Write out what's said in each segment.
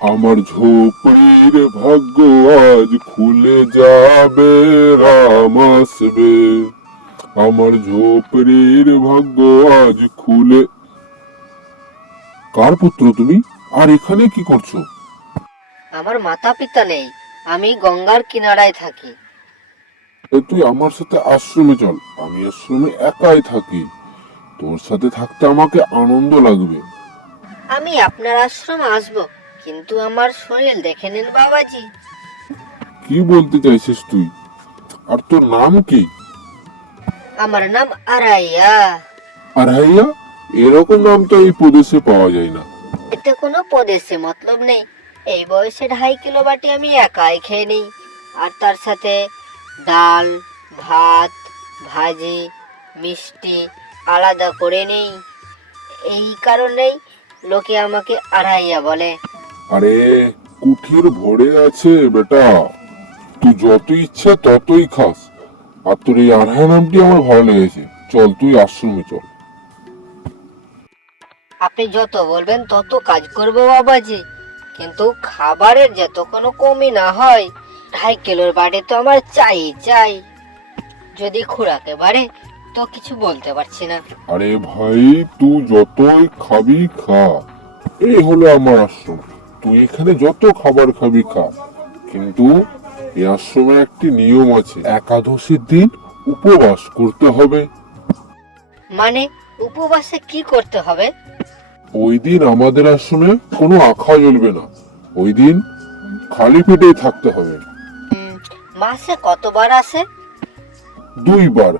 আমার ঝোপড়ির ভাগ্য আজ খুলে যাবে, রাম আসবে। আমার ঝোপড়ির ভাগ্য আজ খুলে। কার পুত্র তুমি? আর এখানে কি করছো? আমার মাতা পিতা নেই, আমি গঙ্গার কিনারায় থাকি। তুই আমার সাথে আশ্রমে চল, আমি আশ্রমে একাই থাকি। তোর সাথে থাকতে আমাকে আনন্দ লাগবে। আমি আপনার আশ্রমে আসবো, কিন্তু আমার শরীর দেখে নিন বাবাজি। কি বলতে চাইছিস তুই? আর তোর নাম কি? আমার নাম আরাইয়া। আর হাইয়া? এরকম নাম তো এই প্রদেশে পাওয়া যায় না। এতে কোনো পদেশে মতলব নেই। এই বয়সে 2.5 কিলো বাটি আমি একাই খেয়ে নিই, আর তার সাথে ডাল, ভাত, ভাজি, মিষ্টি আলাদা করে নেই। এই কারণেই লোকে আমাকে আড়াইয়া বলে। আরে, কুঠির ভরে আছে বেটা, তুই যত ইচ্ছা ততই খাস। আর তোর এই আরহা নামটি আমার ভালো লেগেছে। চল তুই আশ্রমে চল। আপনি যত বলবেন তত কাজ করবো বাবাজি, কিন্তু খাবারের যত কোনো কমই না হয়। 2.5 কিলোর বাড়ি তো আমার চাই চাই। যদি খুড়াকে বাড়ে তো কিছু বলতে পারছি না। আরে ভাই, তুই যতই খাবি খা। এই হলো আমার আশ্রম। তুই এখানে যত খাবার খাবি খা, কিন্তু এই আশ্রমে একটি নিয়ম আছে। একাদশীর দিন উপবাস করতে হবে। মানে উপবাসে কি করতে হবে? ওই দিন আমাদের আশ্রমে কোনো আখা জ্বলবে না। ওই দিন খালি পেটেই থাকতে হবে। উম, মাসে কতবার আসে? 2 বার।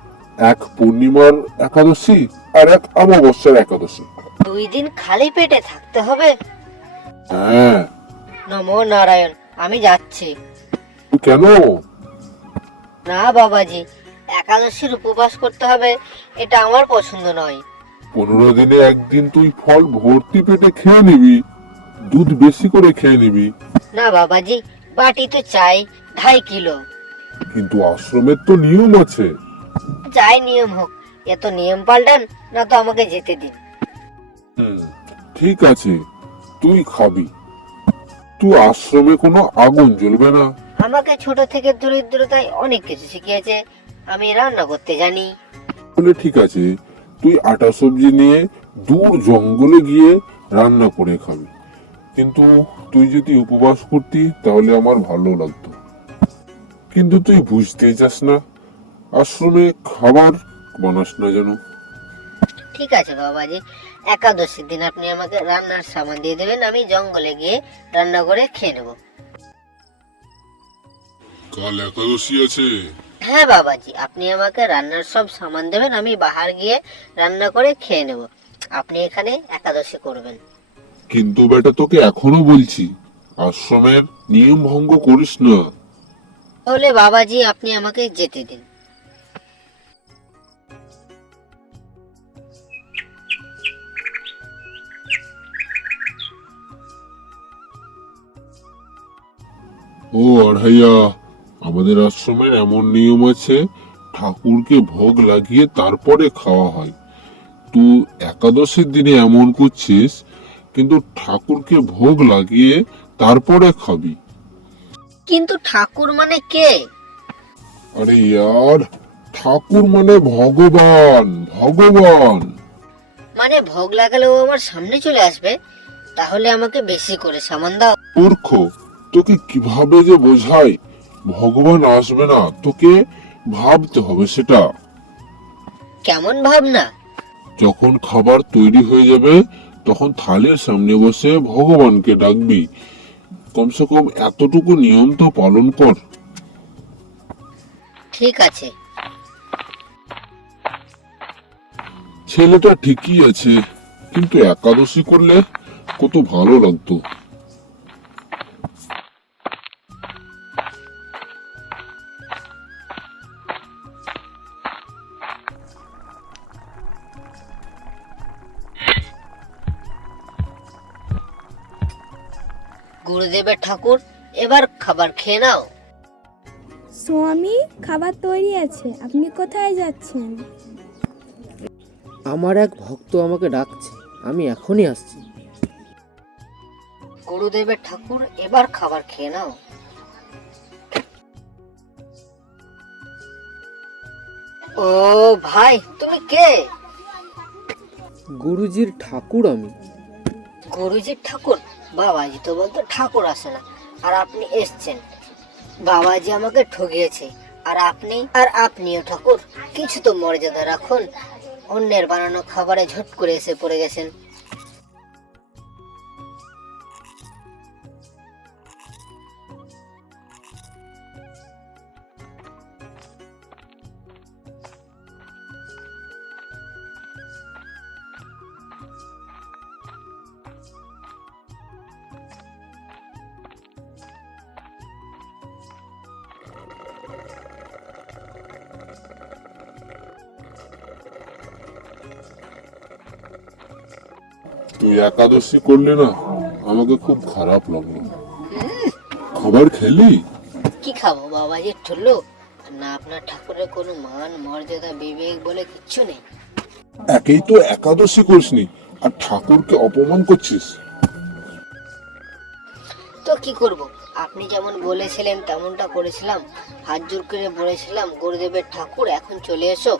এক পূর্ণিমার একাদশী আর এক অমাবস্যার একাদশী। 2 দিন খালি পেটে থাকতে হবে? হ্যাঁ। নমো নারায়ণ, আমি যাচ্ছি। কেন? না বাবাজি, একাদশীর উপবাস করতে হবে, এটা আমার পছন্দ নয়। 15 দিনে একদিন তুই ফল ভর্তি পেটে খেয়ে নিবি, দুধ বেশি করে খেয়ে নিবি। না বাবাজি, বাটি তো চাই 2.5 কিলো। কিন্তু আশ্রমের তো নিয়ম আছে। যাই নিয়ম হোক, এত নিয়ম পাল্টান না তো আমাকে যেতে দিন। হুম, ঠিক আছে, তুই খাবি। তুই আশ্রমে কোনো আগুন জ্বলবে না। আমাকে ছোট থেকে দরিদ্রতায় অনেক কিছু শিখিয়েছে, আমি রান্না করতে জানি। বলে ঠিক আছে, তুই আটা সবজি নিয়ে দূর জঙ্গলে গিয়ে রান্না করে খাবি। কিন্তু তুই যদি উপবাস করতি তাহলে আমার ভালো লাগতো। কিন্তু তুই বুঝতেই চাস না, আশ্রমে খাবার বানাস না যেন। ঠিক আছে বাবাজি, একাদশীর দিন আপনি আমাকে রান্নার সামান দিয়ে দেবেন, আমি জঙ্গলে গিয়ে রান্না করে খেয়ে নেব। কাল একাদশী আছে। হ্যাঁ বাবাজি, আপনি আমাকে রান্নার সব সামান দেবেন, আমি বাহার গিয়ে রান্না করে খেয়ে নেব। আপনি এখানে একাদশী করবেন। কিন্তু বেটা, তোকে এখনো বলছি, আশ্রমের নিয়ম ভঙ্গ করিস না। তাহলে বাবাজি আপনি আমাকে যেতে দিন। ও আড়াইয়া, আমাদের আশ্রমের এমন নিয়ম আছে, ঠাকুরকে ভোগ লাগিয়ে তারপরে খাওয়া হয়। তুই একাদশীর দিনে এমন করছিস, কিন্তু ঠাকুরকে ভোগ লাগিয়ে তারপরে খাবি। কিন্তু ঠাকুর মানে কে? আরে ইয়ার, ঠাকুর মানে ভগবান। ভগবান। মানে ভোগ লাগালেও আমার সামনে চলে আসবে? তাহলে আমাকে বেশি করে সামান দাও। মূর্খ, তোকে কিভাবে যে বোঝাই, ভগবান আসবে না, তোকে ভাবতে হবে সেটা। কেমন ভাবনা? যখন খাবার তৈরি হয়ে যাবে তখন থালির সামনে বসে ভগবানকে ডাকবি। কমসে কম এতটুকু নিয়ম তো পালন কর। ঠিক আছে। ছেলেটা ঠিকই আছে, কিন্তু একাদশী করলে কত ভালো লাগতো। গুরুদেবের ঠাকুর, এবার খাবার খেয়ে নাও। স্বামী, খাবার তৈরি আছে, আপনি কোথায় যাচ্ছেন? আমার এক ভক্ত আমাকে ডাকছে, আমি এখনই আসছি। গুরুদেবের ঠাকুর, এবার খাবার খেয়ে নাও। ও ভাই, তুমি কে? গুরুজির ঠাকুর আমি। গুরুজির ঠাকুর? বাবাজি তো বলতো ঠাকুর আসে না, আর আপনি এসছেন। বাবাজি আমাকে ঠকিয়েছে, আর আপনিও ঠাকুর। কিছু তো মর্যাদা রাখুন। অন্যের বানানো খাবারে ঝট করে এসে পড়ে গেছেন। তুই একাদশী করলি না, আমাকে খুব খারাপ লাগলো। খাবার খেলি? কি খাবো বাবাজির ঠুল্লু? না আপনার ঠাকুরের কোনো মান মর্যাদা বিবেক বলে কিচ্ছু নেই। একেই তো একাদশী করিসনি, আর ঠাকুরকে অপমান করছিস। তো কি করব, আপনি যেমন বলেছিলেন তেমনটা করেছিলাম। হাত জোর করে বলেছিলাম গুরুদেবের ঠাকুর এখন চলে এসো,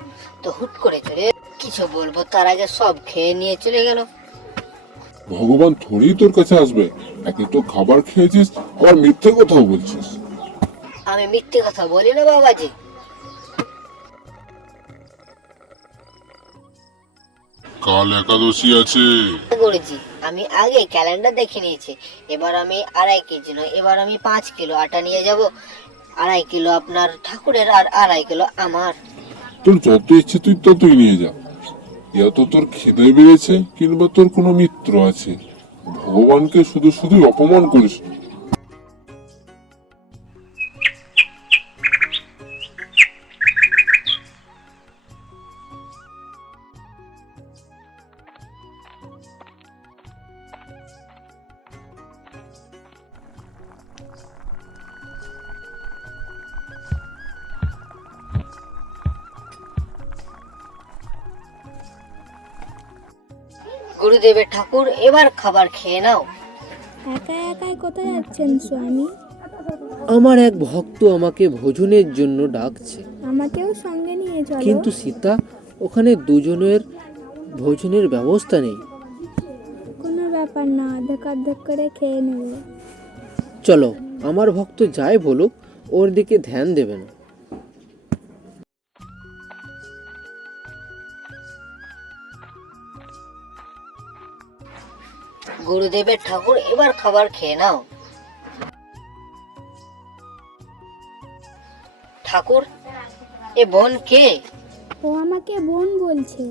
তো হুট করে চলে কিছু বলবো তার আগে সব খেয়ে নিয়ে চলে গেল। ভগবান থোড়ি তোর কাছে আসবে। একে তো খাবার খেয়েছিস, আবার মিথ্যে কথাও বলছিস। আমি মিথ্যে কথা বলি না বাবাজি। কাল একাদশী আছে। গুরুজি, আমি আগে ক্যালেন্ডার দেখে নিয়েছি। এবার আমি 2.5 কেজি নয়, এবার আমি 5 কিলো আটা নিয়ে যাব। 2.5 কিলো আপনার ঠাকুরের আর 2.5 কিলো আমার। তোর যত ইচ্ছে তুই ততই নিয়ে যা। ইয়া তো তোর খিদে বেড়েছে, কিংবা তোর কোনো মিত্র আছে। ভগবানকে শুধু শুধু অপমান করিস না। গুরুদেবের ঠাকুর, এবার খাবার খেয়ে নাও। একা একাই কোথায় যাচ্ছেন স্বামী? আমার এক ভক্ত আমাকে ভোজনের জন্য ডাকছে। আমাকেও সঙ্গে নিয়ে চলো। কিন্তু সীতা, ওখানে দুজনের ভোজনের ব্যবস্থা নেই। কোনো ব্যাপার না, অর্ধেক করে খেয়ে নেব। চলো, আমার ভক্ত যাই বলুক, ওর দিকে ধ্যান দেবে না। গুরুদেবের ঠাকুর, এবার খাবার খেয়ে নাও। ঠাকুর, এ বোন কে? ও আমাকে বোন বলছে।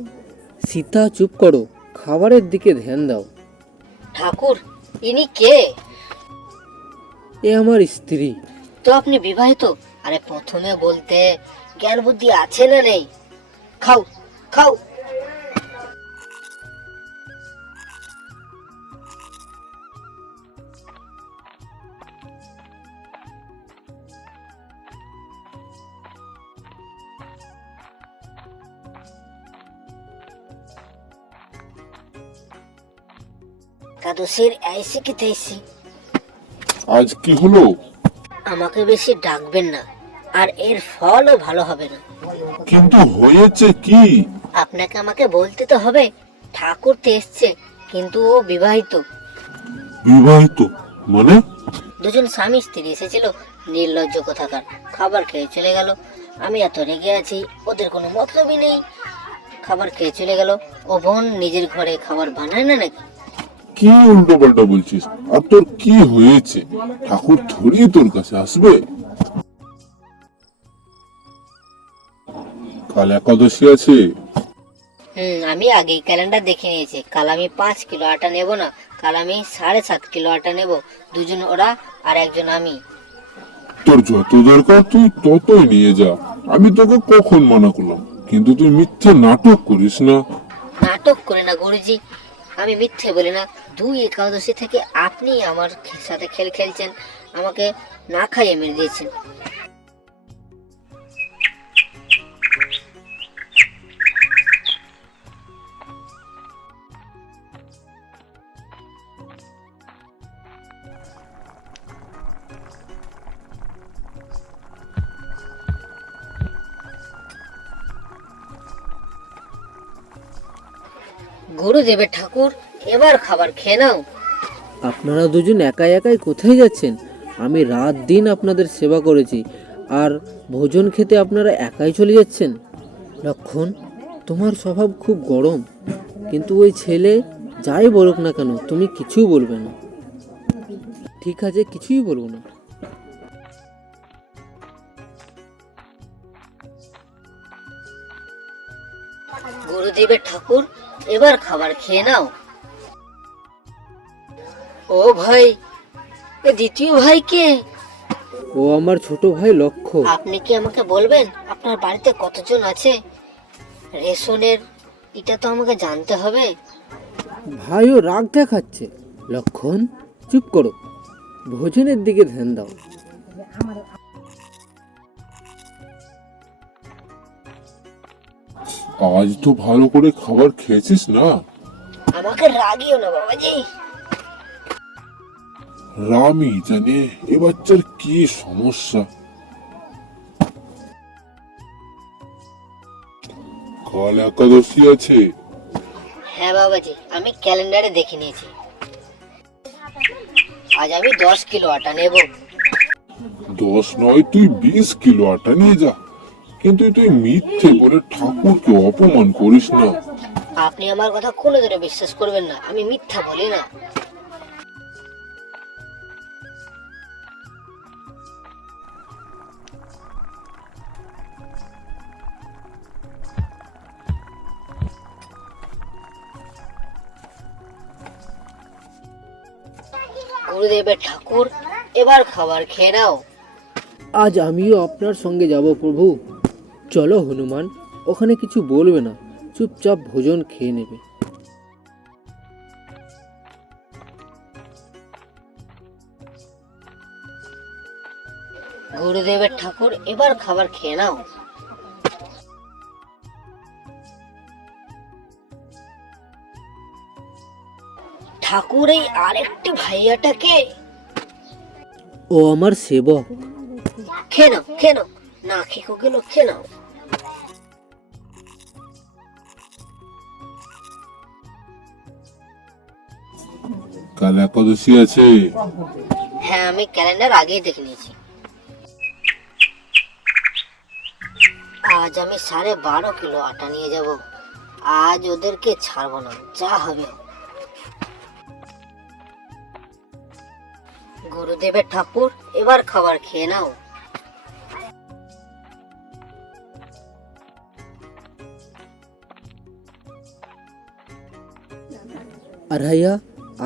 সীতা, চুপ করো, খাবারের দিকে ধ্যান দাও। ঠাকুর, ইনি কে? এ আমার স্ত্রী। তো আপনি বিবাহিত? আরে প্রথমে বলতে জ্ঞান বুদ্ধি আছে না নেই? খাও খাও। একাদশীর আইসি কি তেইসি। আজ কি হলো? আমাকে বেশি ডাকবেন না, আর এর ফলও ভালো হবে না। কিন্তু হয়েছে কি? আপনাকে আমাকে বলতে তো হবে। ঠাকুর তো এসছে, কিন্তু ও বিবাহিত। বিবাহিত মানে? দুজন স্বামী স্ত্রী এসেছিল, নির্লজ্জ কোথাকার। খাবার খেয়ে চলে গেল। আমি এত রেগে আছি, ওদের কোনো মতলবই নেই। খাবার খেয়ে চলে গেল। ও বোন নিজের ঘরে খাবার বানায় না নাকি? কি উল্টো পাল্টা বলছিস? আর তোর কি হয়েছে? ঠাকুর থোড়ি তোর কাছে আসবে। কাল একাদশী আছে। আমি আগেই ক্যালেন্ডার দেখে নিয়েছি। কাল আমি 5 কিলো আটা নেব না, কাল আমি 7.5 কিলো আটা নেব। দুজন ওরা আর একজন আমি। তোর যত দরকার তুই ততই নিয়ে যা। আমি তোকে কখন মানা করলাম? কিন্তু তুই মিথ্যে নাটক করিস না। নাটক করে না গুরুজি, আমি মিথ্যে বলি না। 2 একাদশী থেকে আপনি আমার সাথে খেলছেন, আমাকে না খাইয়ে মেরে দিয়েছেন। গুরুদেবের ঠাকুর, এবার খাবার খেয়ে নাও। আপনারা দুজন একাই একাই কোথায় যাচ্ছেন? আমি রাত দিন আপনাদের সেবা করেছি, আর ভোজন খেতে আপনারা একাই চলে যাচ্ছেন? লক্ষণ, তোমার স্বভাব খুব গরম, কিন্তু ওই ছেলে যাই বলুক না কেন তুমি কিছুই বলবে না। ঠিক আছে, কিছুই বলবো না। গুরুদেবের ঠাকুর, এবার খাবার খেয়ে নাও। ও ভাই, এ দ্বিতীয় ভাই কে? ও আমার ছোট ভাই লক্ষ্য। আপনি কি আমাকে বলবেন আপনার বাড়িতে কতজন আছে? রেশনের এটা তো আমাকে জানতে হবে। ভাইও রাগ দেখাচ্ছে। লক্ষণ, চুপ করো, ভোজনের দিকে ধ্যান দাও। আজ তো ভালো করে খাবার খেয়েছিস না? আমাকে রাগিও না বাবাজি। রামই জানে এ বাচ্চার কি সমস্যা। কাল একাদশী আছে। হ্যাঁ বাবাজি, আমি ক্যালেন্ডারে দেখে নিয়েছি। আজ আমি 10 কিলো আটা নেব। 10 নয়, তুই 20 কিলো আটা নিয়ে যা, কিন্তু তুই মিথ্যে করে ঠাকুরকে অপমান করিস না। আপনি আমার কথা কোনোদিনও বিশ্বাস করবেন না, আমি মিথ্যা বলি না। গুরুদেবের ঠাকুর, এবার খাবার খেয়ে নাও। আজ আমিও আপনার সঙ্গে যাব প্রভু। চলো হনুমান, ওখানে কিছু বলবে না, চুপচাপ ভোজন খেয়ে নেবে। গুরুদেবের ঠাকুর, এবার খাবার খেয়ে নাও। ঠাকুর, এই আরেকটি ভাইয়াটাকে? ও আমার সেবক। খেয়ে নাও, খেয়ে নাও, না খেকো গেল, খেয়ে নাও। কাল একাদশী আছে। হ্যাঁ, আমি ক্যালেন্ডার আগেই দেখে নিয়েছি। আজ আমি 12.5 কিলো আটা নিয়ে যাব। আজ ওদেরকে ছাড়বো না, যা হবে। গুরুদেবের ঠাকুর, এবার খাবার খেয়ে নাও। আর ভাইয়া,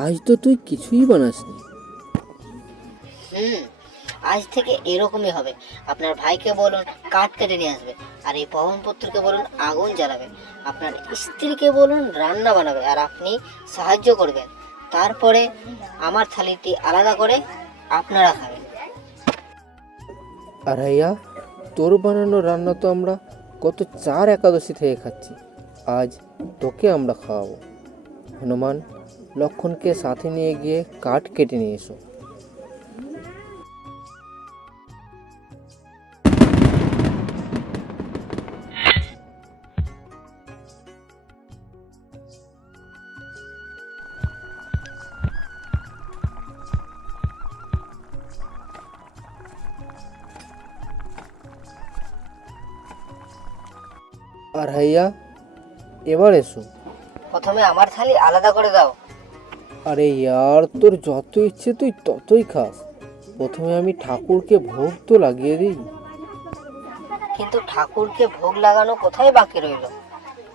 আজ তো তুই কিছুই বানাসনি। আজ থেকে এরকমই হবে। আপনার ভাইকে বলুন কাঠ কেটে নিয়ে আসবে, আর এই পবন পুত্রকে বলুন আগুন জ্বালাবে, আপনার স্ত্রীকে বলুন রান্না বানাবে, আর আপনি সাহায্য করবেন। তারপরে আমার থালিটি আলাদা করে আপনারা খাবেন। আর ভাইয়া, তোর বানানো রান্না তো আমরা গত 4 একাদশী থেকে খাচ্ছি, আজ তোকে আমরা খাওয়াবো। হনুমান, লক্ষণকে সাথে নিয়ে গিয়ে কাঠ কেটে নিয়ে এসো। আর ভাইয়া, এবার এসো। প্রথমে আমার থালি আলাদা করে দাও। আরে ইয়ার, তোর যত ইচ্ছে তুই ততই খাস। প্রথমে আমি ঠাকুরকে ভোগ তো লাগিয়ে দিই। কিন্তু ঠাকুরকে ভোগ লাগানো কোথায় বাকি রইল?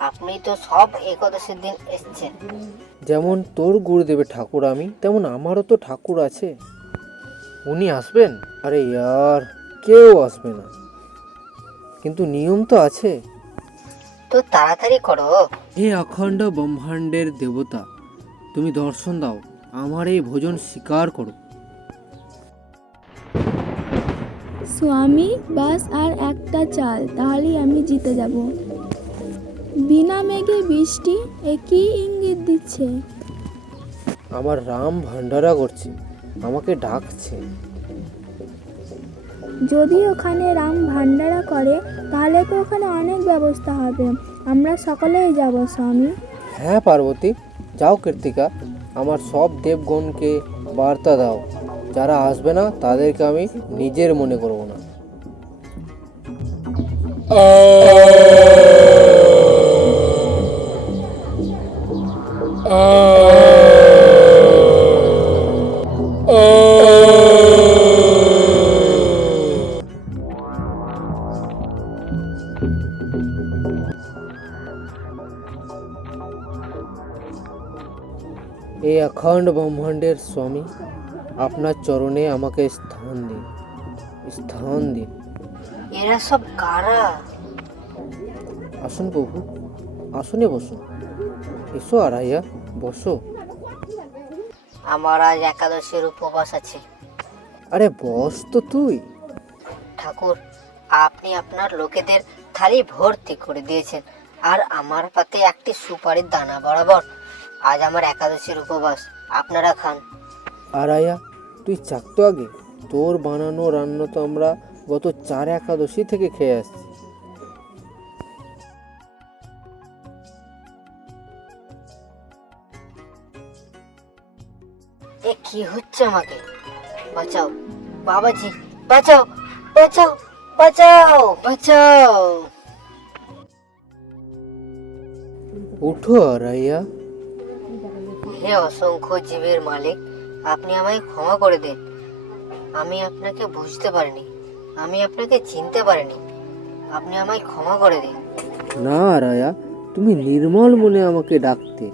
আপনি তো সব একাদশীর দিন এসেছেন। যেমন তোর গুরুদেবের ঠাকুর আমি, তেমন আমারও তো ঠাকুর আছে। উনি আসবেন? আরে ইয়ার, কেউ আসবে না, কিন্তু নিয়ম তো আছে। তো তাড়াতাড়ি করো। হে অখণ্ড ব্রহ্মাণ্ডের দেবতা, তুমি দর্শন দাও, আমার এই ভোজন স্বীকার করো। স্বামী, বাস আর একটা চাল, তাহলেই আমি জিতে যাব। বিনা মেঘে বৃষ্টি, এ কি ইঙ্গিত দিচ্ছে? আমার রাম ভান্ডারা করছে, আমাকে ডাকছে। যদি ওখানে রাম ভান্ডারা করে, তাহলে তো ওখানে অনেক ব্যবস্থা হবে। আমরা সকলেই যাব স্বামী। হ্যাঁ পার্বতী, যাও কৃত্তিকা, আমার সব দেবগণকে বার্তা দাও, যারা আসবে না তাদেরকে আমি নিজের মনে করব না। এই অখণ্ড ব্রহ্মাণ্ডের স্বামী, আপনার চরণে আমাকে স্থান দিন, স্থান দিন। এরা সব কারা? আসুন প্রভু, আসনে বসুন। এসো আরাইয়া, বসো। আমার আজ একাদশীর উপবাস আছে। আরে বস তো তুই। ঠাকুর, আপনি আপনার লোকেদের থালি ভর্তি করে দিয়েছেন, আর আমার পাতে একটি সুপারির দানা বরাবর। আজ আমার একাদশীর উপবাস, আপনারা খান। আরাইয়া, তুই চাক তো আগে। তোর বানানো রান্না তো আমরা গত 4 একাদশী থেকে খেয়ে আসছি। এ কি হচ্ছে? আমাকে বাঁচাও বাবাজি, বাঁচাও, বাঁচাও, বাঁচাও, বাঁচাও। উঠো আরাইয়া। হে অসংখ্য জীবের মালিক, আপনি আমায় ক্ষমা করে দিন। আমি আপনাকে বুঝতে পারিনি, আমি আপনাকে চিনতে পারিনি। আপনি আমায় ক্ষমা করে দিন। না আরাইয়া, তুমি নির্মল মনে আমাকে ডাকতে,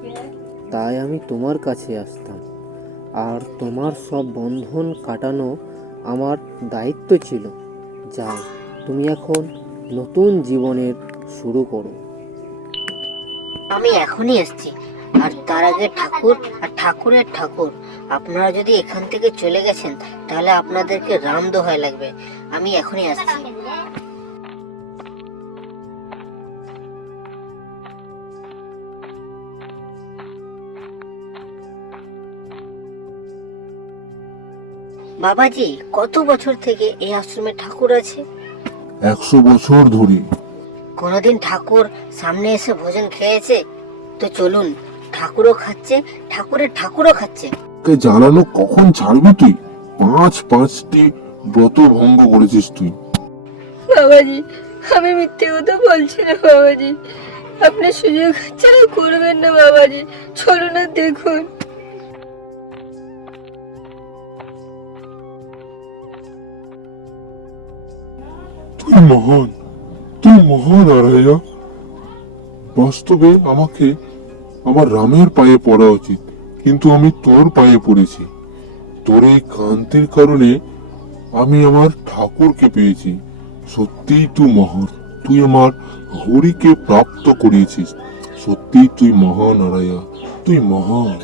তাই আমি তোমার কাছে আসতাম। আর তোমার সব বন্ধন কাটানো আমার দায়িত্ব ছিল। যাও, তুমি এখন নতুন জীবনের শুরু করো। আমি এখনই এসেছি, আর তার আগে ঠাকুর আর ঠাকুরের ঠাকুর, আপনারা যদি এখান থেকে চলে গেছেন তাহলে আপনাদেরকে রাম দোহাই লাগবে। আমি এখনই আসছি। বাবাজি, কত বছর থেকে এই আশ্রমে ঠাকুর আছে? 100 বছর ধরে। কোনোদিন ঠাকুর সামনে এসে ভোজন খেয়েছে? তো চলুন, ঠাকুরও খাচ্ছে, ঠাকুরের ঠাকুরও খাচ্ছে। কে জ্বালানো কখন ছাড়বি তুই? 5টি ব্রত ভঙ্গ করেছিস তুই। বাবাজি, আমি মিথ্যে কথা বলছি না বাবাজি, আপনি সুযোগ ছাড়া করবেন না বাবাজি, চলুন না, দেখুন। তুই মহান, তুই মহান আরাইয়া। বাস্তবে আমাকে আমার রামের পায়ে পড়া উচিত, কিন্তু আমি তোর পায়ে পড়েছি। তোর এই কান্তির কারণে আমি আমার ঠাকুরকে পেয়েছি। সত্যিই তুই মহান, তুই আমার হরিকে প্রাপ্ত করিয়েছিস। সত্যিই তুই মহান আরাইয়া, তুই মহান।